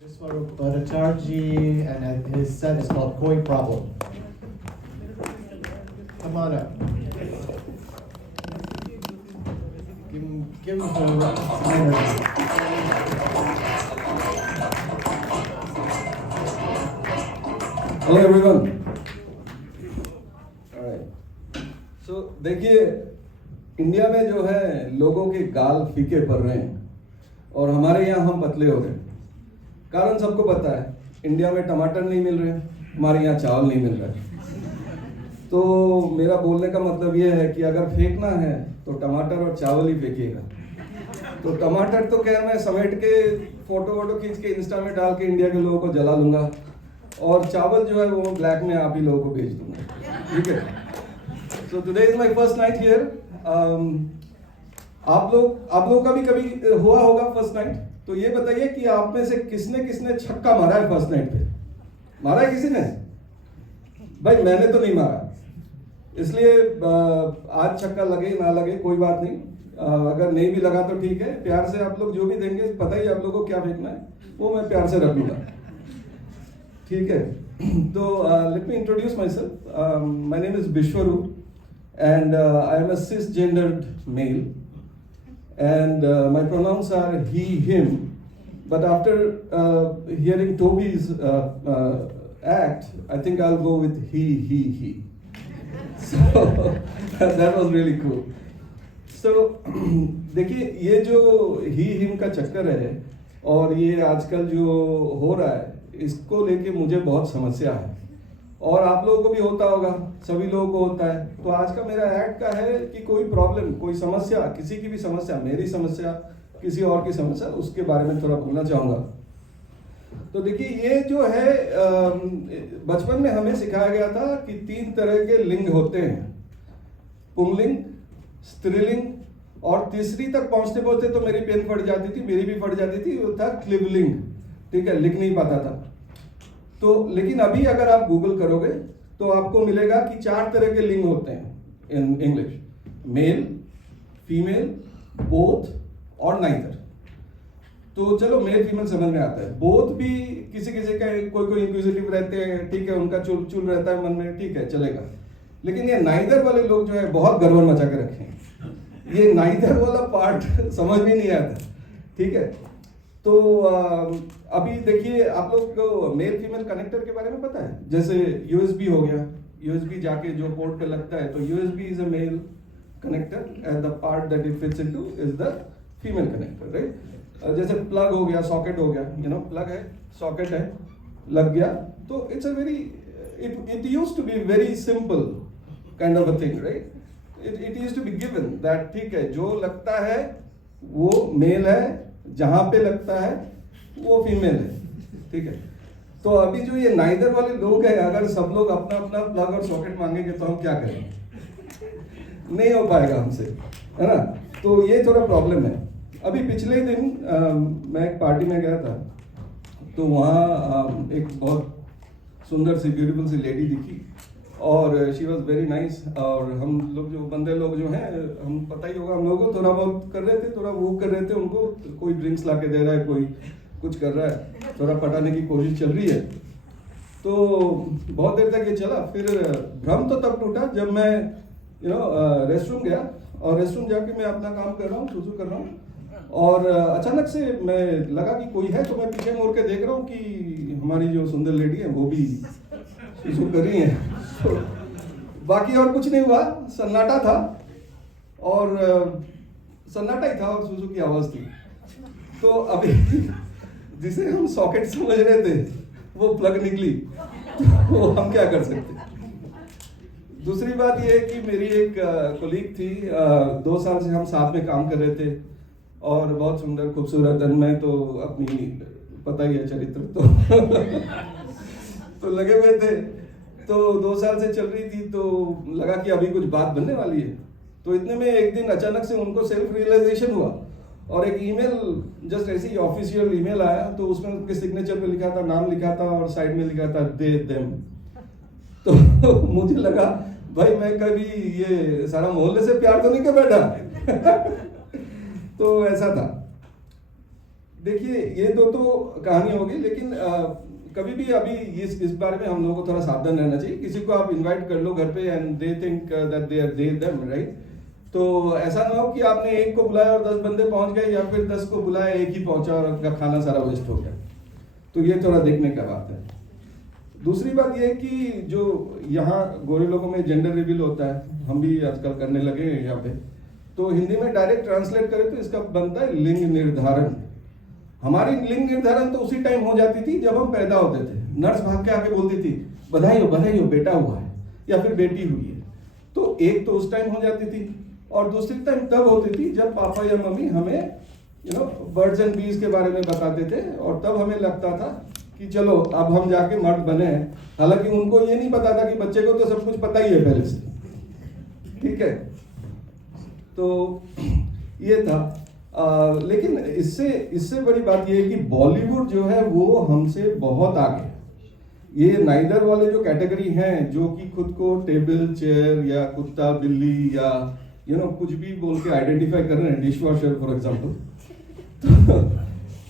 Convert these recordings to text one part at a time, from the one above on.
Swaroop Bhattacharjee, and his set is called Koi Problem. Come on up. Give him some energy. Hello everyone. So देखिए, India में जो है लोगों के गाल फीके पड़ रहे हैं और हमारे यहाँ हम पतले हो रहे हैं। कारण सबको पता है, इंडिया में टमाटर नहीं मिल रहे, हमारे यहाँ चावल नहीं मिल रहा है। तो मेरा बोलने का मतलब ये है कि अगर फेंकना है तो टमाटर और चावल ही फेंकिएगा। तो टमाटर तो खैर मैं समेट के फोटो खींच के इंस्टा में डाल के इंडिया के लोगों को जला लूँगा, और चावल जो है वो ब्लैक में आप ही लोगों को भेज दूँगा, ठीक है। So today is my first night here. आप लोग का भी कभी हुआ होगा फर्स्ट नाइट, तो ये बताइए कि आप में से किसने किसने छक्का मारा है फर्स्ट नाइट पे? मारा है किसी ने? भाई मैंने तो नहीं मारा, इसलिए आज छक्का लगे ना लगे कोई बात नहीं। अगर नहीं भी लगा तो ठीक है, प्यार से आप लोग जो भी देंगे, पता ही आप लोगों को क्या फेंकना है, वो मैं प्यार से रख लूंगा, ठीक है। तो let me introduce myself. My name is Vishwaroop and I am a cisgendered male, and my pronouns are he, him. But after hearing Toby's act, I think I'll go with he. So that was really cool. So देखिए, ये जो he, him का चक्कर है और ये आजकल जो हो रहा है, इसको लेके मुझे बहुत समस्या है, और आप लोगों को भी होता होगा, सभी लोगों को होता है। तो आज का मेरा एक्ट का है कि कोई प्रॉब्लम, कोई समस्या, किसी की भी समस्या, मेरी समस्या, किसी और की समस्या, उसके बारे में थोड़ा बोलना चाहूँगा। तो देखिए, ये जो है बचपन में हमें सिखाया गया था कि 3 तरह के लिंग होते हैं, पुंगलिंग, स्त्रीलिंग, और तीसरी तक पहुँचते पहुँचते तो मेरी पेन फट जाती थी, मेरी भी फट जाती थी, वो था क्लिवलिंग, ठीक है, लिख नहीं पाता था। तो लेकिन अभी अगर आप गूगल करोगे तो आपको मिलेगा कि 4 तरह के लिंग होते हैं in English: male, female, both और नाइदर। तो चलो मेल फीमेल समझ में आता है, बोथ भी किसी किसी का, कोई इंक्विजिटिव रहते हैं, ठीक है, उनका चुल रहता है मन में, ठीक है, चलेगा। लेकिन ये नाइदर वाले लोग जो है बहुत गड़बड़ मचा के रखे हैं, ये नाइदर वाला पार्ट समझ में नहीं आता, ठीक है। तो अभी देखिए, आप लोग को मेल फीमेल कनेक्टर के बारे में पता है? जैसे यूएसबी हो गया, यूएसबी जाके जो पोर्ट पे लगता है, तो USB is a male connector and the part that it fits into is the female connector, right. जैसे प्लग हो गया, सॉकेट हो गया, यू नो, प्लग है, सॉकेट है, लग गया, तो it's a very, it used to be very simple kind of a thing, right. It used to be given that, ठीक है, जो लगता है वो मेल है, जहां पे लगता है वो फीमेल है, ठीक है। तो अभी जो ये नाइदर वाले लोग हैं, अगर सब लोग अपना अपना प्लग और सॉकेट मांगेंगे तो हम क्या करेंगे? नहीं हो पाएगा हमसे, है ना। तो ये थोड़ा प्रॉब्लम है। अभी पिछले दिन मैं एक पार्टी में गया था, तो वहाँ एक बहुत सुंदर सी, ब्यूटीफुल सी लेडी दिखी, और शी वॉज वेरी नाइस। और हम लोग जो बंदे लोग जो हैं, हम पता ही होगा, हम लोगों को थोड़ा बहुत कर रहे थे, थोड़ा वो कर रहे थे, उनको कोई ड्रिंक्स ला के दे रहा है, कोई कुछ कर रहा है, थोड़ा पटाने की कोशिश चल रही है। तो बहुत देर तक ये चला, फिर भ्रम तो तब टूटा जब मैं रेस्ट रूम गया, और रेस्ट रूम जाके मैं अपना काम कर रहा हूँ, सुसु कर रहा हूँ, और अचानक से मैं लगा कि कोई है, तो मैं पीछे मुड़ के देख रहा हूँ कि हमारी जो सुंदर लेडी है वो भी सुसु कर रही है। तो बाकी और कुछ नहीं हुआ, सन्नाटा था, और सन्नाटा ही था, और सुसु की आवाज थी। तो अभी जिसे हम सॉकेट समझ रहे थे वो प्लग निकली, तो हम क्या कर सकते। दूसरी बात ये है कि मेरी एक कोलीग थी, 2 साल से हम साथ में काम कर रहे थे, और बहुत सुंदर, खूबसूरत, मैं तो अपनी पता ही है चरित्र, तो लगे हुए थे। तो 2 साल से चल रही थी, तो लगा कि अभी कुछ बात बनने वाली है। तो इतने में एक दिन अचानक से उनको सेल्फ रियलाइजेशन हुआ, और एक ईमेल, जस्ट ऐसे ही ऑफिशियल ईमेल आया, तो उसमें उनके सिग्नेचर पे लिखा था, नाम लिखा था, और साइड में लिखा था दे देम। तो मुझे लगा, भाई मैं कभी ये सारा मोहल्ले से प्यार तो नहीं कर बैठा। तो ऐसा था। देखिए ये तो कहानी होगी, लेकिन कभी भी अभी इस बारे में हम लोगों को थोड़ा सावधान रहना चाहिए। किसी को आप इनवाइट कर लो घर पे and they think that they are them, right? तो ऐसा ना हो कि आपने एक को बुलाया और 10 बंदे पहुंच गए, या फिर 10 को बुलाया एक ही पहुंचा और आपका खाना सारा वेस्ट हो गया। तो ये थोड़ा देखने का बात है। दूसरी बात ये है कि जो यहाँ गोरे लोगों में जेंडर रिवील होता है, हम भी आजकल करने लगे हैं यहाँ पे, तो हिंदी में डायरेक्ट ट्रांसलेट करें तो इसका बनता है लिंग निर्धारण। हमारी लिंग निर्धारण तो उसी टाइम हो जाती थी जब हम पैदा होते थे। नर्स भाग के आके बोलती थी बधाई हो बेटा हुआ है या फिर बेटी हुई है। तो एक तो उस टाइम हो जाती थी, और दूसरी टाइम तब होती थी जब पापा या मम्मी हमें बर्ड्स एंड बीज के बारे में बताते थे, और तब हमें लगता था कि चलो अब हम जाके मर्द बने हैं। हालांकि उनको ये नहीं पता था कि बच्चे को तो सब कुछ पता ही है पहले से, ठीक है? तो ये था। लेकिन इससे बड़ी बात ये है कि बॉलीवुड जो है वो हमसे बहुत आगे है। ये नाइदर वाले जो कैटेगरी हैं, जो कि खुद को टेबल चेयर या कुत्ता बिल्ली या कुछ भी बोल के आइडेंटिफाई कर रहे हैं, डिश वॉशर फॉर एग्जाम्पल,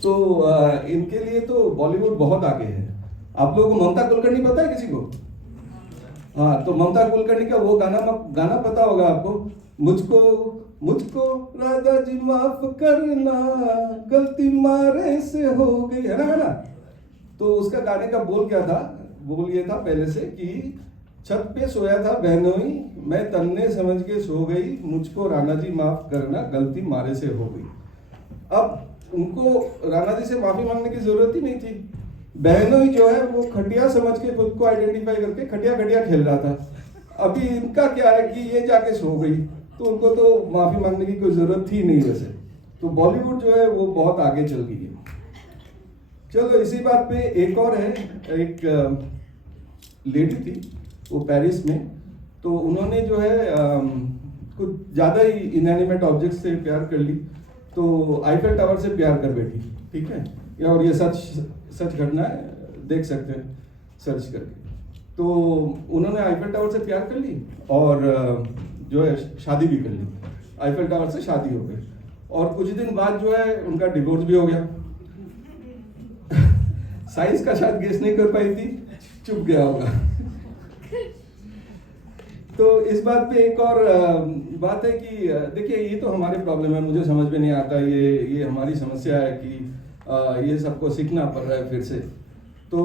तो इनके लिए तो बॉलीवुड बहुत आगे है। आप लोगों को ममता कुलकर्णी पता है किसी को? हाँ, तो ममता कुलकर्णी का वो गाना पता होगा आपको, मुझको राधा जी माफ करना गलती मारे से हो गई, है ना? तो उसका गाने का बोल क्या था? बोल ये था पहले से कि छत पे सोया था बहनोई, मैं तन्ने समझ के सो गई, मुझको राणा जी माफ करना गलती मारे से हो गई। अब उनको राणा जी से माफी मांगने की जरूरत ही नहीं थी। बहनोई जो है वो खटिया समझ के खुद को आइडेंटिफाई करके खटिया खेल रहा था। अभी इनका क्या है कि ये जाके सो गई, तो उनको तो माफी मांगने की कोई जरूरत थी नहीं वैसे। तो बॉलीवुड जो है वो बहुत आगे चल गई है। चलो इसी बात पे एक और है, एक लेडी थी वो पेरिस में, तो उन्होंने जो है कुछ ज़्यादा ही इनएनिमेट ऑब्जेक्ट से प्यार कर ली, तो आईफेल टावर से प्यार कर बैठी, ठीक है? और ये सच घटना है, देख सकते हैं सर्च करके। तो उन्होंने आईफेल टावर से प्यार कर ली और जो है शादी भी कर ली। आईफेल टावर से शादी हो गई, और कुछ दिन बाद जो है उनका डिवोर्स भी हो गया। साइंस का शायद गेस नहीं कर पाई थी, चुप गया होगा। तो इस बात पे एक और बात है कि देखिए ये तो हमारी प्रॉब्लम है, मुझे समझ में नहीं आता, ये हमारी समस्या है कि ये सबको सीखना पड़ रहा है फिर से। तो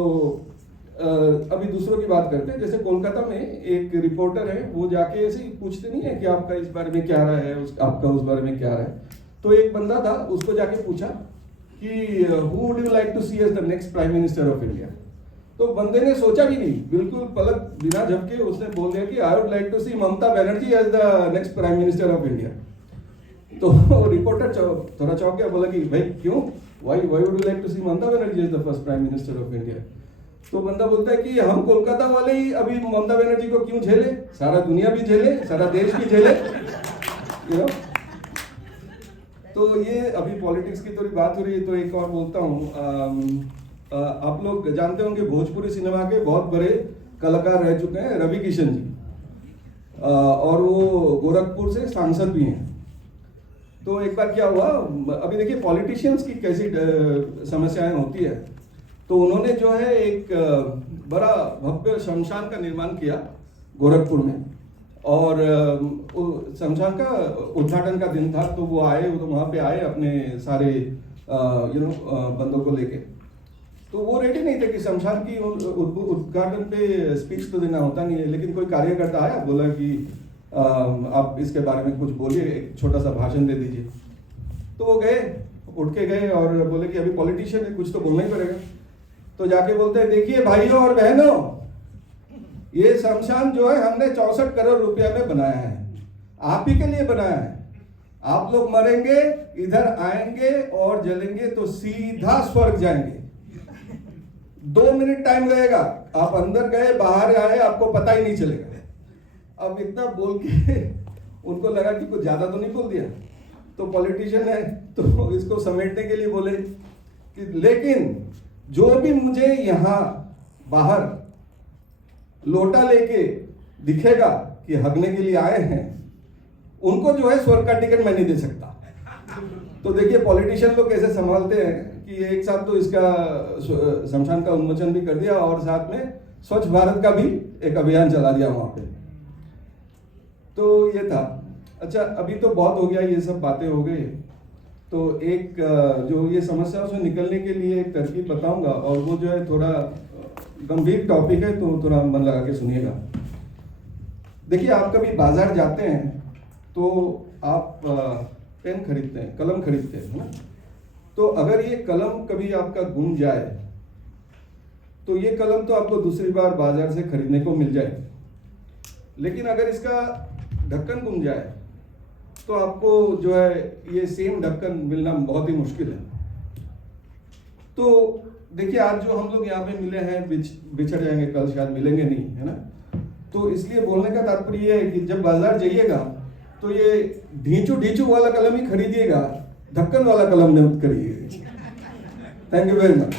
अभी दूसरों की बात करते हैं। जैसे कोलकाता में एक रिपोर्टर है, वो जाके ऐसे ही पूछते नहीं है कि आपका इस बारे में क्या राय है, आपका उस बारे में क्या राय है। तो एक बंदा था, उसको जाके पूछा कि who would you like to see as the next prime minister of India. तो बंदे ने सोचा भी नहीं, बिल्कुल पलक बिना झपके उसने बोल दिया कि I would like to see Mamata Banerjee as the next prime minister of India. तो रिपोर्टर थोड़ा चौंक गया, बोला कि भाई क्यों, why would you like to see Mamata Banerjee as the first prime minister of India. तो बंदा बोलता है कि हम कोलकाता वाले ही अभी ममता बनर्जी को क्यों झेले, सारा दुनिया भी झेले, सारा देश भी झेले, तो ये अभी पॉलिटिक्स की थोड़ी बात हो रही है, तो एक और बोलता हूँ। आप लोग जानते होंगे भोजपुरी सिनेमा के बहुत बड़े कलाकार रह चुके हैं रवि किशन जी, और वो गोरखपुर से सांसद भी हैं। तो एक बार क्या हुआ, अभी देखिए पॉलिटिशियंस की कैसी समस्याएं होती है। तो उन्होंने जो है एक बड़ा भव्य शमशान का निर्माण किया गोरखपुर में, और शमशान का उद्घाटन का दिन था, तो वो आए, तो वहाँ पे आए अपने सारे बंदों को लेके। तो वो रेडी नहीं थे कि शमशान की उद्घाटन पे स्पीच तो देना होता नहीं है, लेकिन कोई कार्यकर्ता आया, बोला कि आप इसके बारे में कुछ बोलिए, एक छोटा सा भाषण दे दीजिए। तो वो गए, उठ के गए और बोले कि अभी पॉलिटिशियन है, कुछ तो बोलना ही पड़ेगा। तो जाके बोलते हैं, देखिए भाइयों और बहनों, ये शमशान जो है हमने 64 करोड़ रुपया में बनाया है, आप ही के लिए बनाया है। आप लोग मरेंगे, इधर आएंगे और जलेंगे तो सीधा स्वर्ग जाएंगे। 2 मिनट टाइम लगेगा, आप अंदर गए बाहर आए आपको पता ही नहीं चलेगा। अब इतना बोल के उनको लगा कि कुछ ज्यादा तो नहीं बोल दिया, तो पॉलिटिशियन है तो इसको समेटने के लिए बोले कि लेकिन जो भी मुझे यहाँ बाहर लोटा लेके दिखेगा कि हगने के लिए आए हैं, उनको जो है स्वर्ग का टिकट मैं नहीं दे सकता। तो देखिए पॉलिटिशियन लोग कैसे संभालते हैं कि एक साथ तो इसका शमशान का उन्मोचन भी कर दिया और साथ में स्वच्छ भारत का भी एक अभियान चला दिया वहां पे। तो ये था। अच्छा, अभी तो बहुत हो गया, ये सब बातें हो गई। तो एक जो ये समस्या है उससे निकलने के लिए एक तरकीब बताऊंगा, और वो जो है थोड़ा गंभीर टॉपिक है, तो थोड़ा मन लगा के सुनिएगा। देखिए, आप कभी बाजार जाते हैं तो आप पेन खरीदते हैं, कलम खरीदते हैं, है ना? तो अगर ये कलम कभी आपका गुम जाए तो ये कलम तो आपको दूसरी बार बाजार से खरीदने को मिल जाए, लेकिन अगर इसका ढक्कन गुम जाए तो आपको जो है ये सेम ढक्कन मिलना बहुत ही मुश्किल है। तो देखिए, आज जो हम लोग यहाँ पे मिले हैं बिछड़ जाएंगे, कल शायद मिलेंगे नहीं, है ना? तो इसलिए बोलने का तात्पर्य ये है कि जब बाजार जाइएगा तो ये ढींचू वाला कलम ही खरीदिएगा, ढक्कन वाला कलम मत करिएगा। Thank you very much.